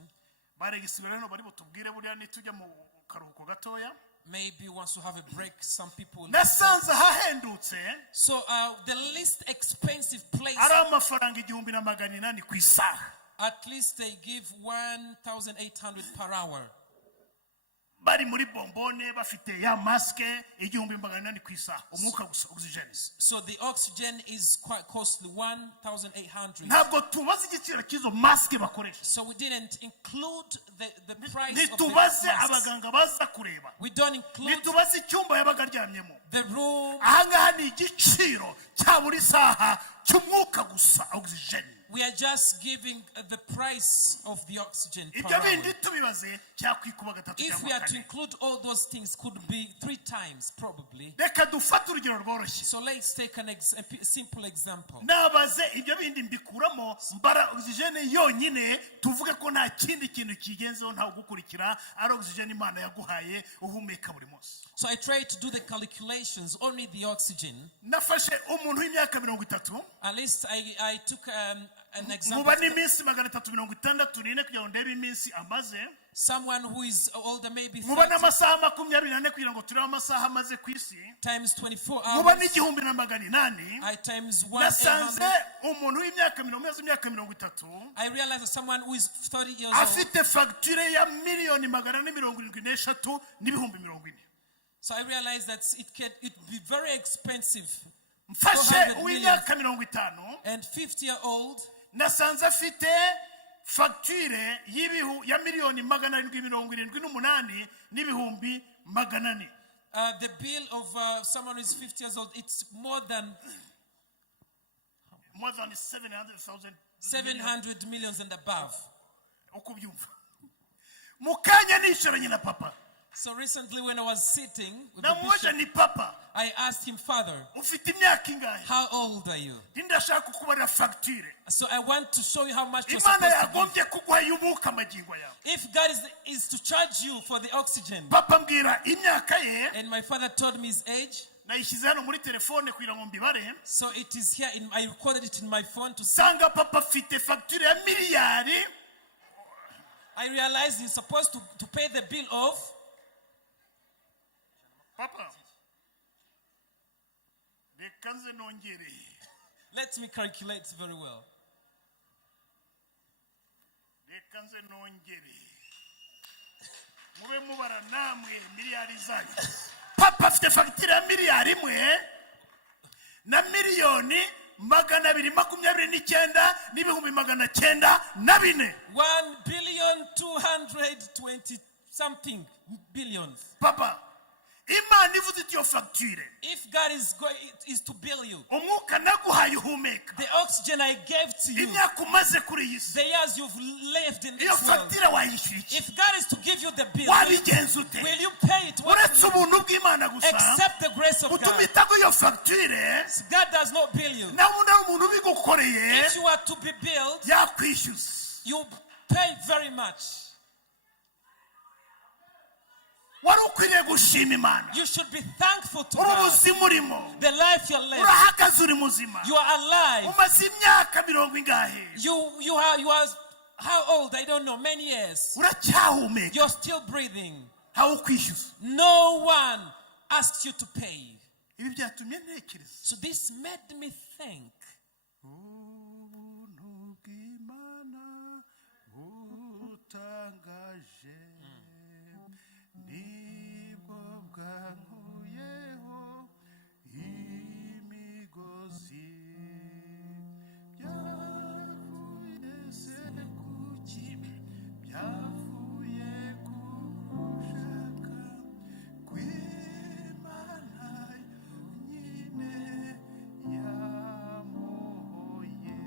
Baregisibira hano bari butubwire buriya nitujya mu karuhuko gatoya. Maybe wants to have a break. Some people. Nasanze hahendutse. So the least expensive place. Ari amafaranga 1,800 ku isaha. At least they give 1,800 per hour. Bari muri bombone bafite ya maske 1,800 ku isaha. Umwuka gusa, oxygen. So the oxygen is quite costly, 1,800. Ntabwo tubaze igiciro cy'izo maske bakoresha. So we didn't include the price of Nitubaze the masks. abaganga baza kureba. We don't include Nitubaze icyumba yabaga aryamyemo. the room. Ahangaha ni igiciro cya buri saha cy'umwuka gusa, oxygen. We are just giving the price of the oxygen per Ibyo hour. bindi tubibaze cyakwikuba gatatu If we cyangwa are to kane. include all those things, could be 3 times probably. Reka dufate urugero rworoshye. So let's take a simple example. Nabaze ibyo bindi mbikuramo mbara oxygen yonyine tuvuge ko nta kindi kintu kigenzeho nta gukurikira ari oxygen Imana yaguhaye uhumeka buri munsi. So I tried to do the calculations, only the oxygen. Nafashe umuntu w'imyaka 30. At least I took an example. Muba n'iminsi 364 kugira ngo ndebe iminsi amaze. Someone who is older, maybe Muba 30 n'amasaha 24 kugira ngo turebe amasaha amaze ku isi. times 24 Muba hours. n'1,800. I times Nasanze 1. umuntu w'imyaka 30. I realized that someone who is 30 years old. Afite facture ya 1,473,000 n'ibihumbi 40. So I realized that it be very expensive. Mfashe 400 million. uw'imyaka 50 And 50-year-old, nasanze afite facture ya 1,778,000 n'ibihumbi 400. the bill of someone who is 50 years old, it's more than 700,000. 700 millions and above. Uko byumva. Mukanya nisharanye na papa. So recently when I was sitting with the namubaje bishop, ni papa I asked him, Father, ufite imyaka ingahe how old are you? ndashaka kukubarira facture So I want to show you how much you're imana supposed to yagombye kuguha y'umwuka amagingo yawe give. If God is to charge you for the oxygen, papa mbwira imyaka ye and my father told me his age, nayishyize hano muri telefone kugira ngo mbibare so it is here, I recorded it in my phone to see. sanga papa afite facture ya miliyari I realized he's supposed to pay the bill of. papa reka nze nongere Let me calculate very well. reka nze nongere mube mubara namwe miliyari zanyu papa afite facture ya miliyari imwe na miliyoni 229 n'ibihumbi 904 1,220 something billions. papa imana ivuze iti yo facture If God is to bill you, umwuka naguhaye uhumeka the oxygen I gave to you, imyaka umaze kuri iyi si the years you've lived in iyo this world, facture wayishyura iki if God is to give you the bill, wabigenza ute will you pay it? uretse ubuntu bw'imana gusa Accept the grace of utuma God. itago iyo facture God does not bill you. nawe umuntu ubigukoreye If you are to be billed, yakwishyuza you pay very much. wari ukwiriye gushima imana You should be thankful to uri God. ubuzima urimo The life you're living, urahagaze uri muzima you are alive. umaze imyaka 90 You are how old? I don't know. Many years. uracyahumeka You're still breathing. ntawe ukwishyuza No one asks you to pay. ibi byatumye ntekereza So this made me think. ubuntu bw'imana butangaje nibwo bwankuyeho imigozi byavuye se kuki byavuye ku gushaka kw'Imana nyine yamuhoye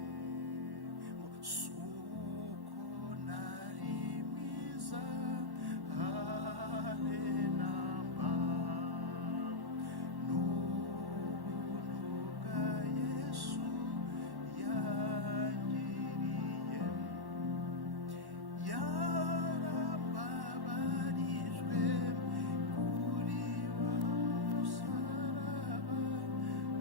suko nari mwiza habe namba n'ubuntu bwa Yesu yangiriye yarababarijwe kuri wa musaraba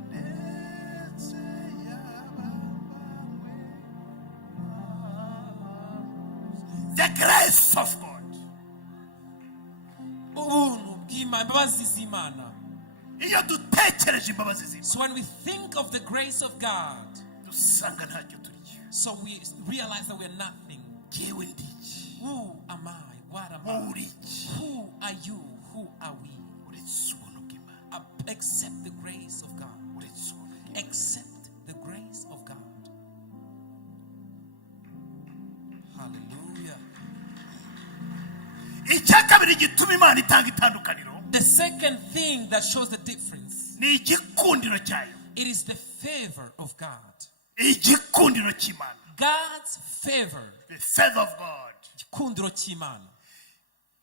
ndetse yabambanywe the grace of God Ubuntu bw'Imana, imbabazi z'Imana. iyo dutekereje imbabazi z'Imana So when we think of the grace of God, dusanga ntacyo turya so we realize that we're nothing. jyewe ndi iki Who am I? What am wowe I? uri iki Who are you? Who are we? uretse ubuntu bw'Imana Accept the grace of God. uretse ubuntu bw'Imana Accept the grace of God. Hallelujah. icya kabiri gituma imana itanga itandukaniro The second thing that shows the difference, ni igikundiro cyayo it is the favor of God. igikundiro cy'Imana God's favor. the favor of God Igikundiro cy'Imana.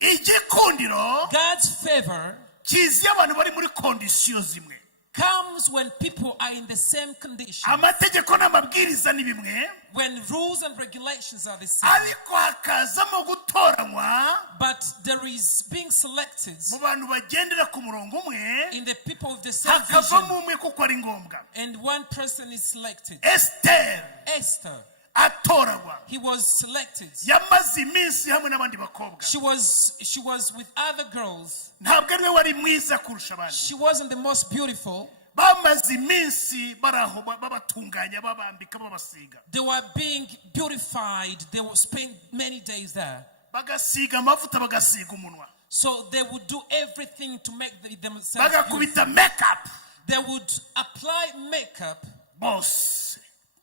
igikundiro God's favor kizi abantu bari muri kondisiyo zimwe comes when people are in the same condition. amategeko n'amabwiriza ni bimwe When rules and regulations are the same. ariko hakazamo gutoranywa But there is being selected mu bantu bagendera ku murongo umwe in the people with the same hakavamo vision. umwe kuko ari ngombwa And one person is selected. Esther Esther. atoranywa He was selected. yamaze iminsi hamwe n'abandi bakobwa She was with other girls. ntabwo ari we wari mwiza kurusha abandi She wasn't the most beautiful. bamaze iminsi bari aho babatunganya babambika babasiga They were being beautified. They would spend many days there. bagasiga amavuta bagasiga umunwa So they would do everything to make themselves beautiful. bagakubita makeup They would apply makeup, bose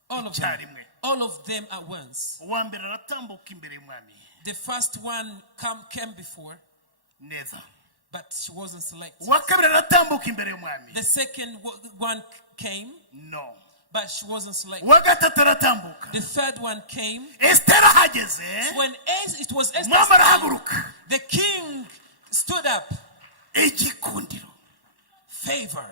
all of them. icyarimwe All of them at once. uwa mbere aratambuka imbere y'umwami The first one came before, neza but she wasn't selected. uwa kabiri aratambuka imbere y'umwami The second one came, no but she wasn't selected. uwa gatatu aratambuka The third one came. Esther ahageze When it was Esther's umwami time, arahaguruka the king stood up. Igikundiro. Favor.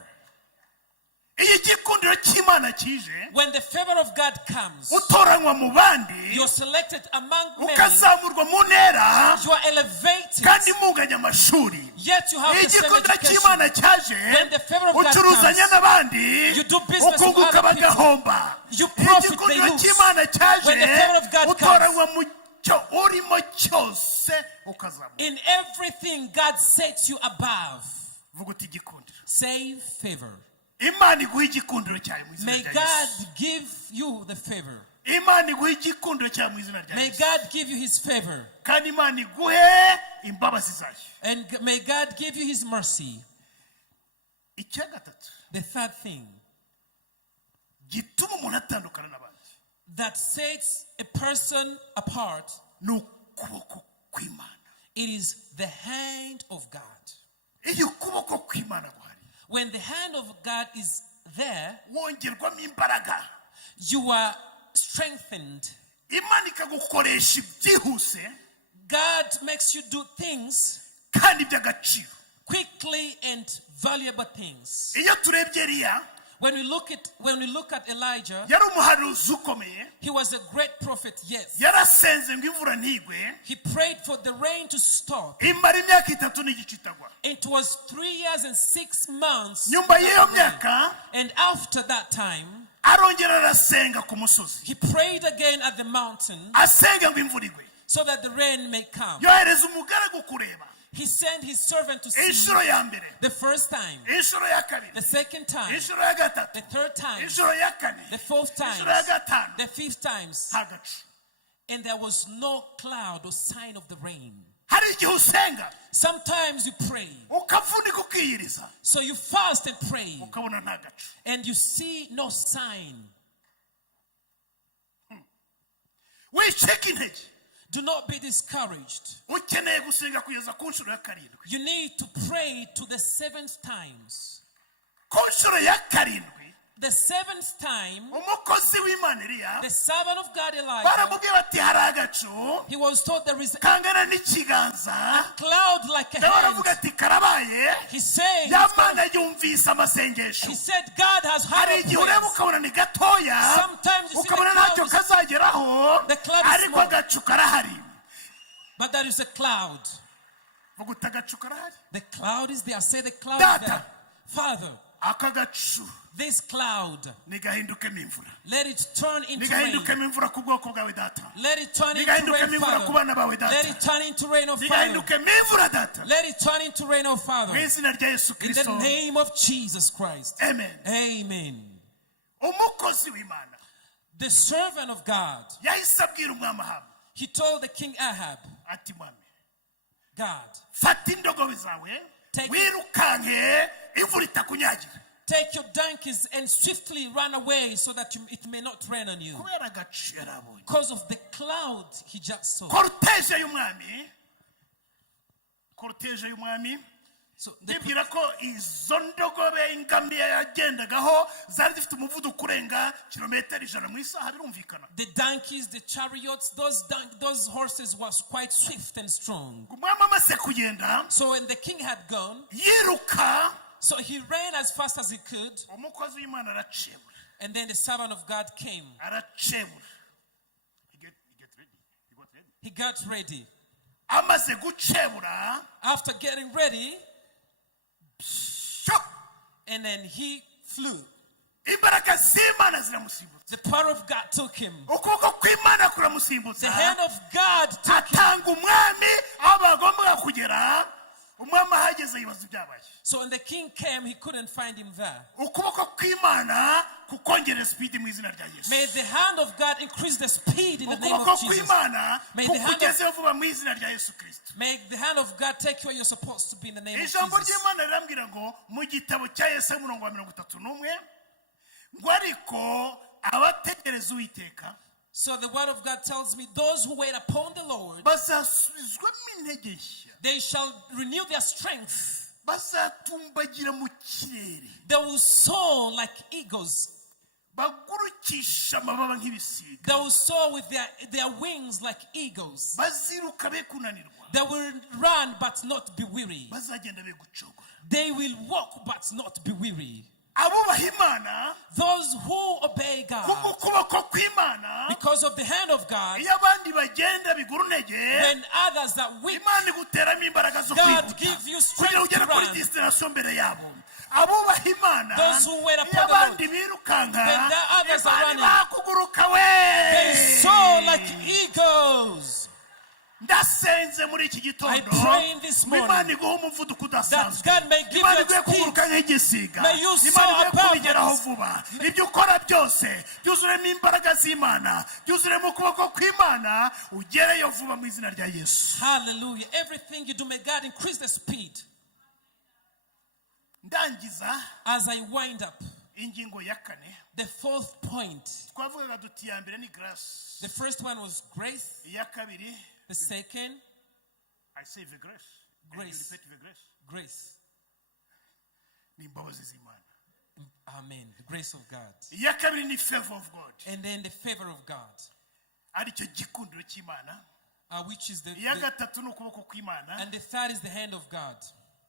Igikundiro cy'Imana kije. When the favor of God comes, utoranywa mu bandi. you're selected among many. Ukazamurwa mu ntera. You are elevated. Kandi munganya amashuri. Yet you have the same Igikundiro education. cy'Imana cyaje. When the favor of God ucuruzanya comes, n'abandi. you do business with ukunguka other people. bagahomba. You profit, they Igikundiro lose. cy'Imana cyaje. When the favor of God utoranywa comes, mu cyo urimo cyose ukazamuka. in everything God sets you above. Vuga uti igikundiro. Say favor. Imana iguha igikundiro cyayo mu izina May rya God Yesu. give you the favor. Imana iguha igikundiro cyayo mu izina rya May Yesu. God give you his favor. Kandi Imana iguhe imbabazi zayo. And may God give you his mercy. Icya gatatu The third thing gituma umuntu atandukana n'abandi that sets a person apart, ni ukuboko kw'Imana. it is the hand of God. Iyo ukuboko kw'Imana guhari, When the hand of God is there, wongerwamo imbaraga. you are strengthened. Imana ikagukoresha ibyihuse God makes you do things kandi by'agaciro. quickly and valuable things. Iyo turebye Eliya, When we look at Elijah, yari umuhanuzi ukomeye. he was a great prophet, yes. Yarasenze ngo imvura ntigwe. He prayed for the rain to stop. Imara imyaka 3 n'igice itagwa. It was 3 years and 6 months. Nyuma y'iyo myaka And after that time, arongera arasenga ku musozi. he prayed again at the mountain Asenga ngo imvura igwe. so that the rain may come. Yohereza umugaragu kureba. He sent his servant to see Inshuro ya mbere, the first time, inshuro ya kabiri, the second time, inshuro ya gatatu, the third time, inshuro ya kane, the fourth time, inshuro ya gatanu. the fifth times, Hagacu. and there was no cloud or sign of the rain. Hari igihe usenga Sometimes you pray, ukavunika ukiyiriza so you fast and pray, ukabona nta gacu. and you see no sign. Wiceka intege. Do not be discouraged. Ukeneye gusenga kugeza ku nshuro ya karindwi. You need to pray to the 7th times. Ku nshuro ya karindwi The 7th time, umukozi w'Imana Eliya the servant of God Elijah, baramubwiye bati hari agacu he was told there is a kangana n'ikiganza. cloud like a Nawe hand. aravuga ati karabaye. He said, Ya Mana yumvise amasengesho. he said, God has heard Hari our igihe ureba prayers. ukabona ni gatoya, Sometimes you see ukabona ntacyo the cloud, kazageraho, the cloud is ariko small. agacu karahari. but there is a cloud. Vuga uti agacu karahari. The cloud is there. Say the cloud Data. is there. Father, Aka gacu this cloud, nigahindukemo imvura. let it turn into rain. Nigahindukemo imvura ku bwoko bwawe data. Let it turn into Nigahindukemo rain, imvura ku Father. bana bawe Let data. it turn into rain, oh Father. Nigahindukemo imvura data. Let it turn into rain, oh Father. Mu izina rya Yesu In the Kristo. name of Jesus Christ. Amen. Amen. Umukozi w'Imana The servant of God, yahise abwira umwami Ahabu he told the king Ahab, ati mwami, God, fata indogobe zawe Take- wirukanke imvura itakunyagira. take your donkeys and swiftly run away so that it may not rain on you. Kubera agacu yari abonye. Because of the cloud he just saw. Korutege y'umwami So the, ndibwira ko izo ndogobe ingamiya yagendagaho zari zifite umuvuduko urenga kilometero 100 mu isaha. Birumvikana. the donkeys, the chariots, those horses was quite swift and strong. Umwami amaze kugenda So when the king had gone, yiruka, so he ran as fast as he could, umukozi w'Imana aracebura. and then the servant of God came. Aracebura. He got ready. Amaze gucebura, After getting ready, sho, and then he flew. imbaraga z'Imana ziramusimbutsa. The power of God took him. Ukuboko kw'Imana The kuramusimbutsa. hand of God took him. Atanga umwami aho bagombaga kugera. Umwami ahageze yibaza ibyabaye. So when the king came, he couldn't find him there. Ukuboko kw'Imana kukongera speed mu izina rya Yesu. May the hand of God increase the speed in the name Ukuboko of Jesus. kw'Imana May the hand of- kukugezeho vuba mu izina rya Yesu Kristo. May the hand of God take you where you're supposed to be in the name of Ijambo Jesus. ry'Imana rirambwira ngo mu gitabo cya Yesaya 31 ngo ariko abategereza Uwiteka So the word of God tells me, those who wait upon the Lord, bazasubizwamo intege nshya. they shall renew their strength. Bazatumbagira mu kirere. They will soar like eagles. bagurukisha amababa nk'ibisiga. They will soar with their wings like eagles. Baziruka be kunanirwa. They will run but not be weary. Bazagenda be gucogora. They will walk but not be weary. Abubaha Imana, those who obey God, kubw'ukuboko kw'Imana, because of the hand of God, iyo abandi bagenda bigura intege, when others are weak, Imana iguteramo imbaraga zo God gives you strength kugira ugere to kuri run. destination mbere yabo. Abubaha Imana, Those who wait upon iyo the abandi Lord, birukanka, when the others are running, bakuguruka we. they soar like eagles. Ndasenze muri iki gitondo, I pray in this morning Imana iguha umuvuduko udasanzwe. that God may give Imana you iguhe kuguruka speed. nk'igisiga. May you Imana soar iguhe above kubigeraho others. vuba. Ibyo ukora byose byuzuremo imbaraga z'Imana, byuzuremo ukuboko kw'Imana, ugereyo vuba mu izina rya Yesu. Hallelujah. Everything you do, may God increase the speed. Ndangiza As I wind up, ingingo ya kane, the fourth point. twavugaga duti ya mbere ni grace. The first one was grace. Iya kabiri, The second, I say the grace. Grace. And you repeat the grace. grace. Ni imbabazi z'Imana. Amen. The grace of God. Iya kabiri ni favor of God. And then the favor of God, Aricyo gikundiro cy'Imana. which is Iya gatatu ni ukuboko kw'Imana. and the third is the hand of God.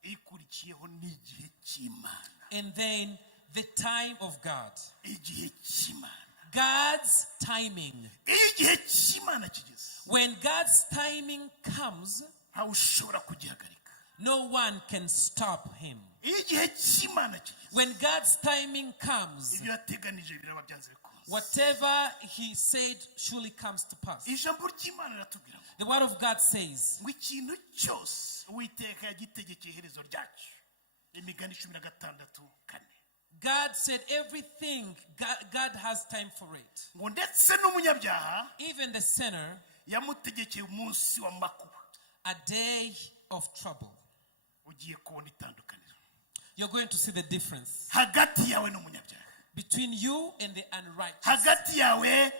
Ikurikiyeho n'igihe cy'Imana. And then the time of God. Igihe cy'Imana. God's timing. Iyo igihe cy'Imana kigeze, When God's timing comes, ntawe ushobora kugihagarika. no one can stop him. Iyo igihe cy'Imana kigeze, When God's timing comes, ibyo yateganije biraba byanze bikunze. whatever he said surely comes to pass. Ijambo ry'Imana riratubwira ngo The word of God says, ikintu cyose Uwiteka yagitegekeye iherezo ryacyo. Imigani 16:4. God said everything, God has time for it. Ngo ndetse n'umunyabyaha Even the sinner, yamutegekeye umunsi wa makuba. a day of trouble. Ugiye kubona itandukaniro You're going to see the difference hagati yawe n'umunyabyaha, between you and the unrighteous, hagati yawe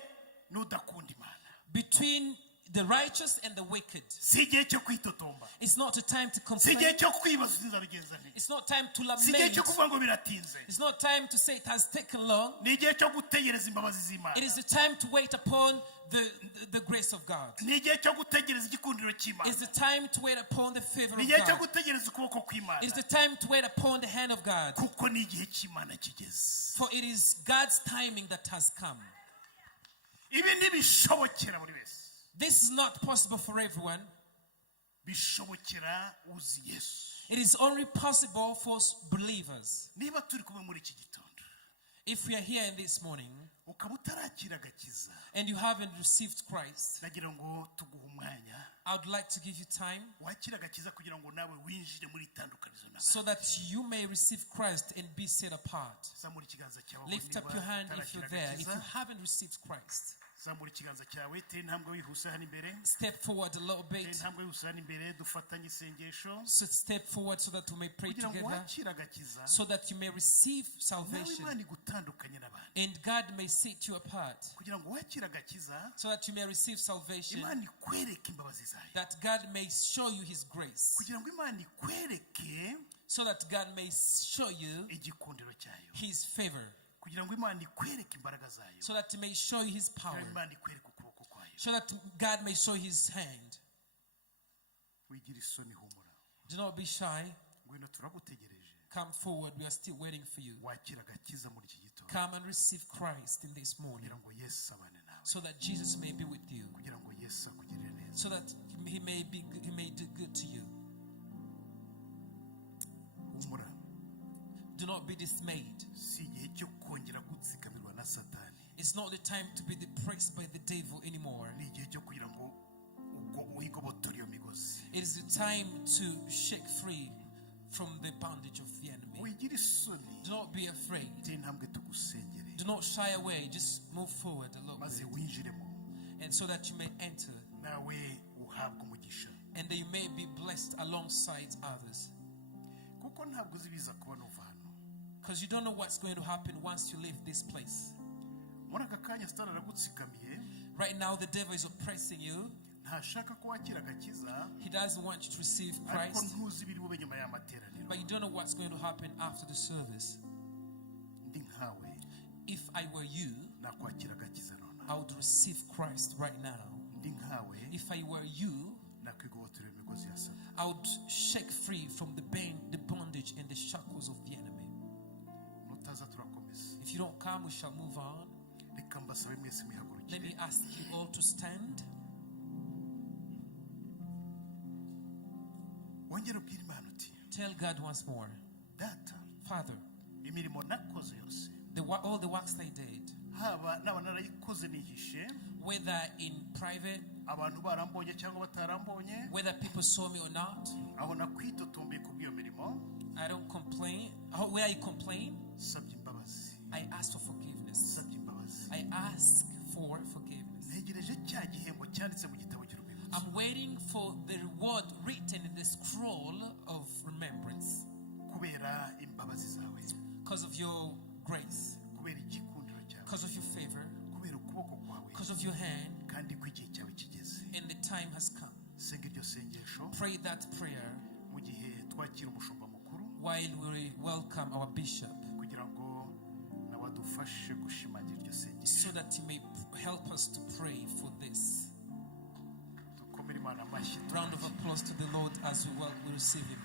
n'udakunda Imana. between the righteous and the wicked. Si igihe cyo kwitotomba, It's not a time to si igihe complain. cyo kwibaza uzabigenza nte, It's not time to si igihe lament. cyo kuvuga ngo biratinze. It's not time to say it has taken long. Ni igihe cyo gutegereza imbabazi z'Imana. It is the time to wait upon the grace of God. Ni igihe cyo gutegereza igikundiro cy'Imana. It's the time to wait upon the favor Ni of igihe cyo God. gutegereza ukuboko kw'Imana. It's the time to wait upon the hand of God. Kuko ni igihe cy'Imana kigeze. For it is God's timing that has come. Ibi ntibishobokera buri wese. This is not possible for everyone. Bishobokera uzi Yesu. It is only possible for believers. Niba turi kumwe muri iki gitondo, If we are here in this morning ukaba utarakira agakiza, and you haven't received Christ, nagira ngo tuguhe umwanya I would like to give you time wakira agakiza kugira ngo nawe winjire muri itandukanizo n'abandi. so that you may receive Christ and be set apart. Zamura ikiganza cyawe Lift up your hand if you're there. If you agakiza. haven't received Christ, Zamura ikiganza cyawe, tera intambwe wihuse hano imbere. step forward a little Tera bit. intambwe wihuse hano imbere, dufatanye isengesho So step forward so that we may pray kugira ngo together, wakire agakiza, so that you may receive nawe salvation Imana igutandukanye n'abandi. and God may set you apart, Kugira ngo wakire agakiza, so that you may receive salvation, Imana ikwereke imbabazi zayo. that God may show you his grace, Kugira ngo Imana ikwereke so that God may show you igikundiro cyayo. his favor, Kugira ngo Imana ikwereke imbaraga zayo. so that he may show you his Kugira power, ngo Imana ikwereke ukuboko kwayo. so that God may show his hand. Wigira isoni, humura. Do not be shy. Ngwino turagutegereje. Come forward. We are still waiting for you. Wakira agakiza muri iki gitondo. Come and receive Christ in this morning, Kugira ngo Yesu abane nawe. so that Jesus may be with you, Kugira ngo Yesu akugirire neza. so that he may do good to you. Humura. Do not be dismayed. Si igihe cyo kongera gutsikamirwa na Satani. It's not the time to be depressed by the devil anymore. Ni igihe cyo kugira ngo ubwo uyigobotora iyo migozi. It is the time to shake free from the bondage of the enemy. Wigira isoni. Do not be afraid. Tera intambwe tugusengere. Do not shy away. Just move forward a little Maze bit, winjiremo. and so that you may enter, Nawe uhabwe umugisha. and that you may be blessed alongside others. Kuko ntabwo uzi biza kubona uva hano. Because you don't know what's going to happen once you leave this place. Muri aka kanya Satani aragutsikamiye. Right now, the devil is oppressing you. Ntashaka ko wakira agakiza. He doesn't want you to receive Ariko Christ, ntuzi ibiri bube nyuma y'amateraniro. but you don't know what's going to happen after the service. Ndi nkawe. If I were you, nakwakira agakiza none. I would receive Christ right now. Ndi nkawe If I were you, nakwigobotora imigozi ya Satani. I would shake free from the bondage and the shackles of the enemy. Nutaza turakomeza. If you don't come, we shall move on. Reka mbasabe mwese mwihagurukire. Let me ask you all to stand. Wongera ubwire Imana uti, Tell God once more, Data, Father, imirimo nakoze yose, all the works I did, haba naba narayikoze nihishe, whether in private, abantu barambonye cyangwa batarambonye, whether people saw me or not, aho nakwitotombe kubw'iyo mirimo, I don't complain. Where I complain, sabye imbabazi. I ask for forgiveness. Sabye imbabazi. I ask for forgiveness. Ntegereje cya gihembo cyanditse mu gitabo cy'urwibutso. I'm waiting for the reward written in the scroll of remembrance. Kubera imbabazi zawe. Because of your grace. Kubera igikundiro cyawe. Because of your favor. Kubera ukuboko kwawe. Because of your hand. Kandi ko igihe cyawe kigeze. And the time has come. Senga iryo sengesho. Pray that prayer mu gihe twakira umushumba mukuru. While we welcome our bishop. Kugira ngo nabadufashe gushimangira iryo sengesho. So that he may help us to pray for this. Dukomere Imana amashyi. Round of applause to the Lord as we receive him.